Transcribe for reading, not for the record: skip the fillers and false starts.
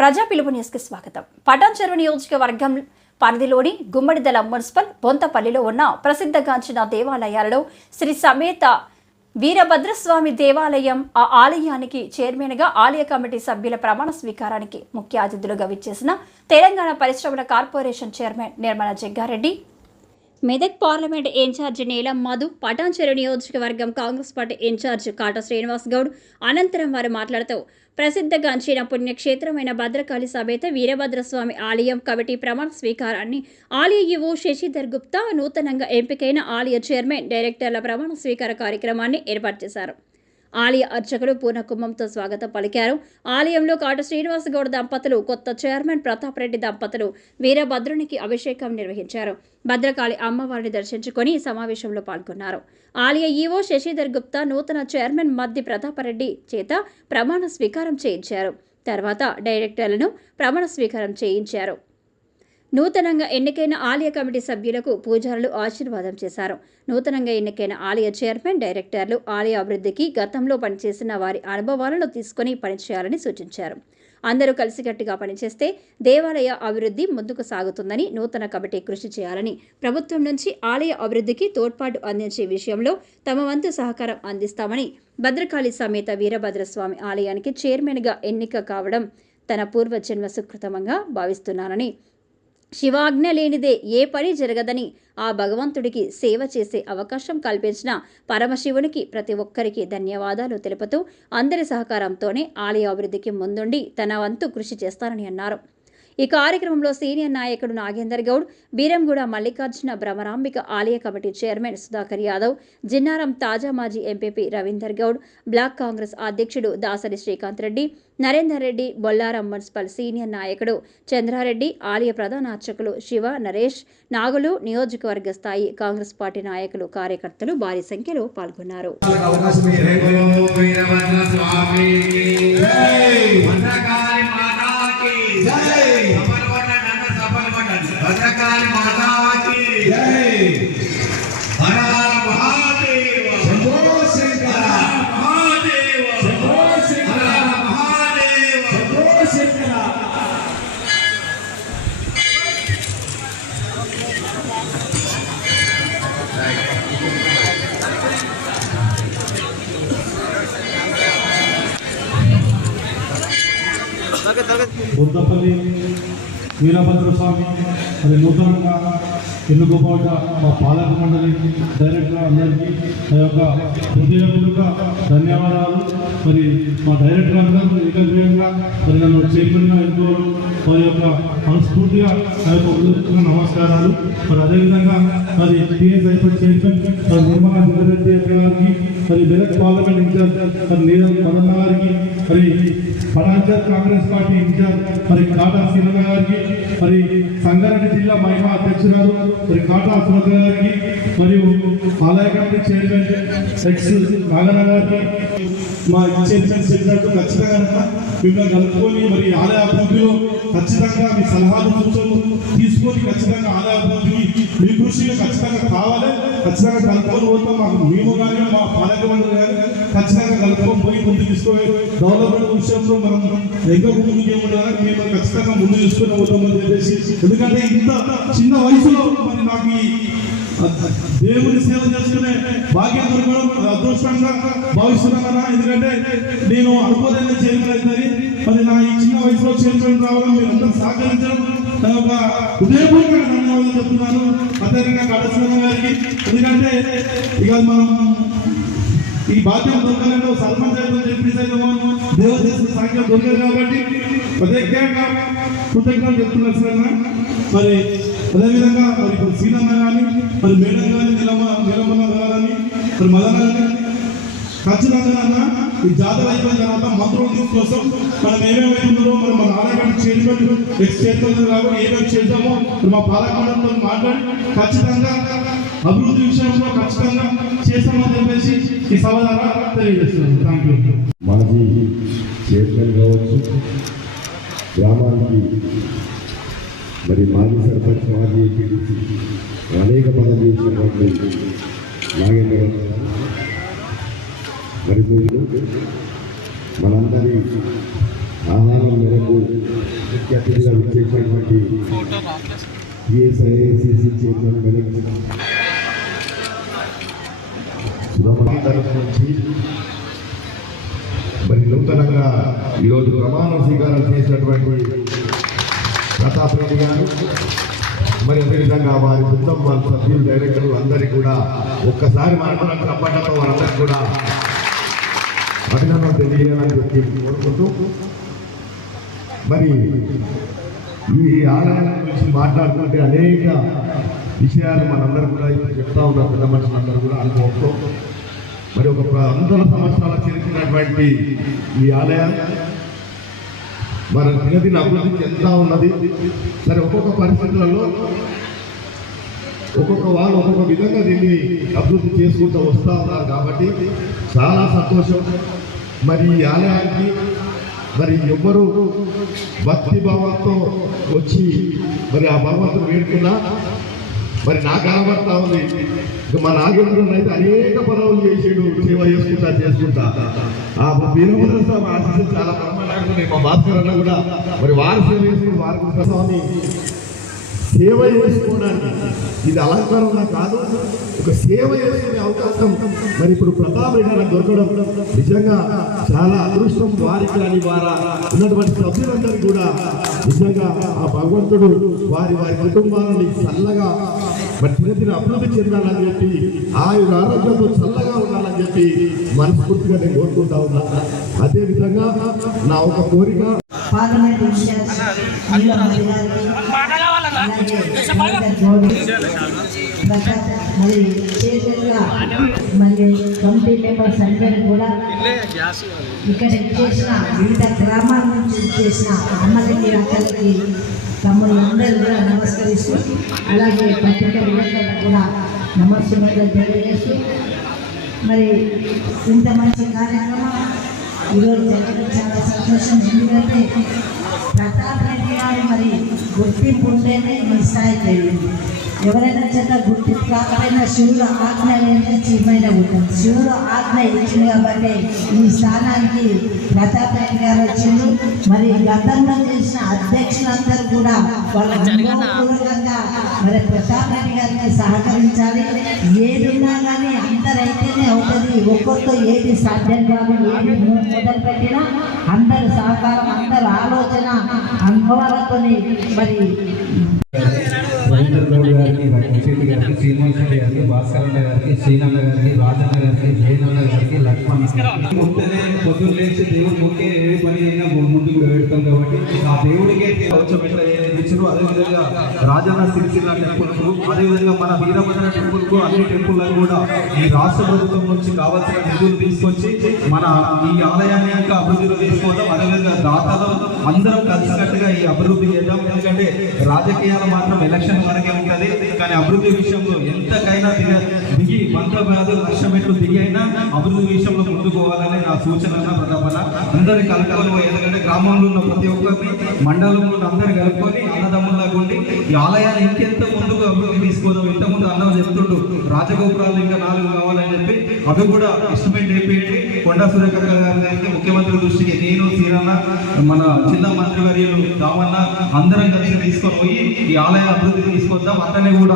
ప్రజా పిలుపు న్యూస్కి స్వాగతం. పటాన్చెరు నియోజకవర్గం పరిధిలోని గుమ్మడిదల మున్సిపల్ బొంతపల్లిలో ఉన్న ప్రసిద్ధగాంచిన దేవాలయాలలో శ్రీ సమేత వీరభద్రస్వామి దేవాలయం ఆ ఆలయానికి చైర్మన్గా ఆలయ కమిటీ సభ్యుల ప్రమాణ స్వీకారానికి ముఖ్య అతిథులుగా విచ్చేసిన తెలంగాణ పరిశ్రమల corporation chairman Nirmala Jaggareddy, Medak parliament incharge Neelam Madhu, Patancheru నియోజకవర్గం Congress party incharge Kata Srinivas Goud అనంతరం వారు మాట్లాడుతూ ప్రసిద్ధగాంచిన పుణ్యక్షేత్రమైన భద్రకాళి సమేత వీరభద్రస్వామి ఆలయం కమిటీ ప్రమాణ స్వీకారాన్ని ఆలయ ఈవో శశిధర్ గుప్తా నూతనంగా ఎంపికైన ఆలయ చైర్మన్ డైరెక్టర్ల ప్రమాణ స్వీకార కార్యక్రమాన్ని ఏర్పాటు చేశారు. ఆలయ అర్చకులు పూర్ణకుంభంతో స్వాగతం పలికారు. ఆలయంలో కాట శ్రీనివాస్ గౌడ్ దంపతులు, కొత్త చైర్మన్ ప్రతాప్ రెడ్డి దంపతులు వీరభద్రునికి అభిషేకం నిర్వహించారు. భద్రకాళి అమ్మవారిని దర్శించుకొని సమావేశంలో పాల్గొన్నారు. ఆలయ ఈవో శశిధర్ గుప్తా నూతన చైర్మన్ మద్ది ప్రతాపరెడ్డి చేత ప్రమాణ స్వీకారం చేయించారు. తర్వాత డైరెక్టర్లను ప్రమాణ స్వీకారం చేయించారు. నూతనంగా ఎన్నికైన ఆలయ కమిటీ సభ్యులకు పూజారులు ఆశీర్వాదం చేశారు. నూతనంగా ఎన్నికైన ఆలయ చైర్మన్, డైరెక్టర్లు ఆలయ అభివృద్ధికి గతంలో పనిచేసిన వారి అనుభవాలను తీసుకుని పనిచేయాలని సూచించారు. అందరూ కలిసికట్టుగా పనిచేస్తే దేవాలయ అభివృద్ధి ముందుకు సాగుతుందని, నూతన కమిటీ కృషి చేయాలని, ప్రభుత్వం నుంచి ఆలయ అభివృద్ధికి తోడ్పాటు అందించే విషయంలో తమ వంతు సహకారం అందిస్తామని, భద్రకాళి సమేత వీరభద్రస్వామి ఆలయానికి చైర్మన్గా ఎన్నిక కావడం తన పూర్వజన్మ సుకృతమంగా భావిస్తున్నానని, శివాజ్ఞ లేనిదే ఏ పని జరగదని, ఆ భగవంతుడికి సేవ చేసే అవకాశం కల్పించిన పరమశివునికి ప్రతి ఒక్కరికి ధన్యవాదాలు తెలుపుతూ అందరి సహకారంతోనే ఆలయ అభివృద్ధికి ముందుండి తన వంతు కృషి చేస్తానని అన్నారు. ఈ కార్యక్రమంలో సీనియర్ నాయకుడు నాగేందర్ గౌడ్, బీరంగూడ మల్లికార్జున భ్రమరాంబిక ఆలయ కమిటీ చైర్మన్ సుధాకర్ యాదవ్, జిన్నారం తాజా మాజీ ఎంపీపీ రవీందర్ గౌడ్, బ్లాక్ కాంగ్రెస్ అధ్యక్షుడు దాసరి శ్రీకాంత్ రెడ్డి, నరేందర్ రెడ్డి, బొల్లారం మున్సిపల్ సీనియర్ నాయకుడు చంద్రారెడ్డి, ఆలయ ప్రధాన అర్చకులు శివ, నరేష్, నాగులు, నియోజకవర్గ స్థాయి కాంగ్రెస్ పార్టీ నాయకులు, కార్యకర్తలు భారీ సంఖ్యలో పాల్గొన్నారు. భద్రకాళి మాతాకి జై. హర మహాదేవ, శంభో శంకర, మహాదేవ, శంభో శంకర, మహాదేవ, శంభో శంకర. బొంతపల్లి వీరభద్రస్వామి అది నూతనంగా ఎన్నుకోబడ్డ మా పాలక మండలి డైరెక్టర్ అందరికీ ఆ యొక్క హృదయపూర్వక ధన్యవాదాలు. మరి మా డైరెక్టర్ అందరూ ఏకగ్రీవంగా మరి నన్ను చైర్మన్గా ఎన్నుకోవడం వారి యొక్క మనస్ఫూర్తిగా ఆ యొక్క హృదయపూర్వక నమస్కారాలు. మరి అదేవిధంగా మరి టీఎస్ ఐపీ చైర్మన్ మరి నిర్మలా జగ్గారెడ్డి గారికి, మరి మెదక్ పార్లమెంట్ ఇన్ఛార్జ్ మరి నీలం మదన్న గారికి, మరి పటాన్చెరు కాంగ్రెస్ పార్టీ ఇన్ఛార్జ్ మరి కాటా శ్రీనివాస్ గారికి, మరి సంగారెడ్డి జిల్లా మహిళా అధ్యక్షురాలు మరి కాటా సురేఖ గారికి, మరియు ఆలయ కమిటీ చైర్మన్ ఎక్స్ నాగన్న గారికి, మా చైర్మన్ చెప్పినట్టు ఖచ్చితంగా మిమ్మల్ని కలుపుకొని మరి ఆలయ అభివృద్ధిలో ఖచ్చితంగా మీ సలహాలు సూచనలు తీసుకొని ఖచ్చితంగా ఆలయ అభివృద్ధికి మీ కృషిగా ఖచ్చితంగా కావాలి. ఖచ్చితంగా కలుపుకొని పోతాం. మాకు మేము కానీ మా పాలక మండలి కానీ ఖచ్చితంగా కలుపుకొని పోయి ముందు తీసుకొని డెవలప్మెంట్ విషయంలో మనం ఇంకా ముందుకు ఏముండాలని మేము ఖచ్చితంగా ముందు తీసుకొని పోతామని చెప్పేసి, ఎందుకంటే ఇంత చిన్న వయసులో మరి నాకు దేవుని సేవ చేసుకునే భాగ్యం దొరకడం అదృష్టంగా భావిస్తున్నాను కదా. ఎందుకంటే నేను అనుకోదైన చైర్మన్ అవుతుంది, మరి నా ఈ చిన్న వయసులో చైర్మన్ రావడం మీరు అందరూ సహకరించడం ఒక హృదయపూర్వక ధన్యవాదాలు చెప్తున్నాను. అదేవిధంగా కడశ్వరం గారికి, ఎందుకంటే ఇక మనం ఈ బాధ్యత దొరకలేదు, సర్పంచ్ అయితే చెప్పేసి దేవదేశ సాంఖ్యం దొరకదు కాబట్టి ప్రత్యేకంగా కృతజ్ఞతలు చెప్తున్నారు. మరి అదేవిధంగా మరి ఇప్పుడు సీనన్న కానీ మరి మేడం కానీ నీలమన్న కానీ మరి మదన కానీ ఖచ్చితంగా ఈ జాతర అయిపోయిన తర్వాత మంత్రుల కోసం మనం ఏమేమైతుందో మరి మన ఆలయ చైర్మన్ ఎక్స్ చైర్మన్ కాబట్టి ఏమేమి చేద్దామో మా పాలక మండలితో మాట్లాడి ఖచ్చితంగా అభివృద్ధి విషయంలో ఖచ్చితంగా చేస్తామని చెప్పేసి ఈ సభ ద్వారా తెలియజేస్తున్నాను. Thank you. మాజీ చైర్మన్ కావచ్చు, గ్రామానికి మరి మాజీ సర్పంచ్, మాజీ ఎంపీటీసీ అనేక పనులు చేసినటువంటి నాగేంద్ర మరి మనందరి ఆహ్వానం మేరకు ఏఐసిసి చైర్మన్ సుధామణి తరఫు నుంచి మరి నూతనంగా ఈరోజు ప్రమాణ స్వీకారం చేసినటువంటి ప్రతాప్ రెడ్డి గారు, మరి అదేవిధంగా వారి కుటుంబ సభ్యులు, డైరెక్టర్లు అందరికీ కూడా ఒక్కసారి మనం చప్పట్లతో వారందరికీ కూడా అభినందన తెలియాలని చెప్పి కోరుకుంటూ, మరి ఈ ఆలయం గురించి మాట్లాడుతుంటే అనేక విషయాలు మనందరూ కూడా ఇప్పుడు చెప్తా ఉన్నారు. పెద్ద మనుషులందరూ కూడా అనుభవంతో మరి ఒక 100 సంవత్సరాల చరిత్రటువంటి ఈ ఆలయం మన దినదిన అభివృద్ధి చెందుతా ఉన్నది. సరే, ఒక్కొక్క పరిస్థితులలో ఒక్కొక్క వాళ్ళు ఒక్కొక్క విధంగా దీన్ని అభివృద్ధి చేసుకుంటూ వస్తూ ఉన్నారు కాబట్టి చాలా సంతోషం. మరి ఈ ఆలయానికి మరి ఎవ్వరూ భక్తి భావంతో వచ్చి మరి ఆ భగవంతుడు వేడుకున్నా మరి నాకు కనబడతా ఉంది. ఇక మా నాగేంద్రుడు అయితే అనేక పదవులు చేసాడు, సేవ చేసుకుంటా ఆ వీరభద్ర స్వామి ఆశీస్సులు చాలా బ్రహ్మాండంగా. మా భాస్కర్ అన్న కూడా మరి వారి సేవ చేసుకుని వారి స్వామి సేవ చేసుకోవడానికి ఇది అలంకరణ కాదు, ఒక సేవ చేసుకునే అవకాశం మరి ఇప్పుడు ప్రతాప్ రెడ్డి దొరకడం నిజంగా చాలా అదృష్టం. వారికి కానీ వారి ఉన్నటువంటి సభ్యులందరికీ కూడా నిజంగా ఆ భగవంతుడు వారి కుటుంబాలని చల్లగా మరి దినదిన అభివృద్ధి చెందాలని చెప్పి ఆయుర ఆరోగ్యంతో చల్లగా ఉండాలని చెప్పి మనస్ఫూర్తిగా నేను కోరుకుంటా ఉన్నా. అదేవిధంగా నా ఒక కోరిక, పార్లమెంట్ ఇన్ఛార్జ్ నీలమణి గారికి, అలాగే ప్రకాష్ మరి చేతులుగా మరి కమిటీ మెంబర్స్ అందరూ కూడా ఇక్కడ చేసిన వివిధ గ్రామాల నుంచి చేసిన అమ్మలకి అక్కలకి తమ్ముళ్ళందరూ కూడా నమస్కరిస్తూ, అలాగే పత్రికా విలేకరులకు కూడా నమస్కారాలు తెలియజేస్తూ, మరి ఇంత మంచి కార్యక్రమం ఈరోజు జరగడం చాలా సంతోషం. ఎందుకంటే ప్రతాప్ రెడ్డి గారు మరి గుర్తింపు ఉంటేనే ఈ స్థాయికి వెళ్ళింది. ఎవరైనా చేత గుర్తింపు కాకపోయినా శివుడు ఆజ్ఞ చీమైన ఉంటుంది. శివుడు ఆజ్ఞ ఇచ్చింది కాబట్టి ఈ స్థానానికి ప్రతాప్ రెడ్డి గారు వచ్చిండు. మరి గతంలో చేసిన అధ్యక్షులందరూ కూడా వాళ్ళ అనుభవపూర్వకంగా మరి ప్రతాప్ రెడ్డి గారికి సహకరించాలి. ఏది ఉన్నా కానీ అందరైతేనే అవుతుంది. ఒక్కొక్కరితో ఏది సాధ్యం కాదు. ఏది మొదలు పెట్టినా అందరి సహకారం, అందరి ఆలోచన, అనుభవాలతో మరి రవీంద్ర గౌడ్ గారికి, వెంకటరెడ్డి గారికి, శ్రీనివాస గారికి, భాస్కర్ గారికి, శ్రీనన్న గారికి, రాజన్న గారికి, జయనన్న గారికి, లక్ష్మణ్ ఉంటేనే పొద్దున్న లేచి దేవుడి ముఖ్య ఏ పని అయినా ముందుకు పెడతాం కాబట్టి ఆ దేవుడికే వచ్చబెట్ట ఇచ్చారు. అదేవిధంగా రాజన్న సిరిసిల్ల టెంపుల్కు, అదేవిధంగా మన వీరభద్ర టెంపుల్కు, అన్ని టెంపుల్లకు కూడా ఈ రాష్ట్ర ప్రభుత్వం నుంచి కావాల్సిన నిధులు తీసుకొచ్చి మన ఈ ఆలయాన్ని ఇంకా అభివృద్ధిలో తీసుకోవడం, అదేవిధంగా దాతలు అందరం కలిసికట్టుగా ఈ అభివృద్ధి చేద్దాం. ఎందుకంటే రాజకీయాలు మాత్రం ఎలక్షన్ వరకే ఉంటుంది, కానీ అభివృద్ధి విషయంలో ఎంతకైనా దిగి 100 వ్యాధులు లక్ష్యమెట్లు దిగి అయినా అభివృద్ధి విషయంలో ముందుకు పోవాలని నా సూచన, ప్రతాపన. అందరి కలకలను, ఎందుకంటే గ్రామంలో ఉన్న ప్రతి ఒక్కరిని, మండలంలో ఉన్న అందరిని కలుపుకొని అన్నదమ్ముల్లాగా ఉండి ఈ ఆలయాన్ని ఇంకెంత ముందుకు అభివృద్ధి తీసుకోదాం. ఇంతకుముందు అన్నం చెప్తుండు రాజగోపురాలు ఇంకా 4 కావాలని చెప్పి అవి కూడా ఎస్టిమేట్ అయిపోయింది. కొండా సురేఖ గారికి ముఖ్యమంత్రి దృష్టికి నేను, సీరన్న, మన జిల్లా మంత్రివర్యులు రామన్న అందరం కలిసి తీసుకొని పోయి ఈ ఆలయ అభివృద్ధి తీసుకొద్దాం. అట్లనే కూడా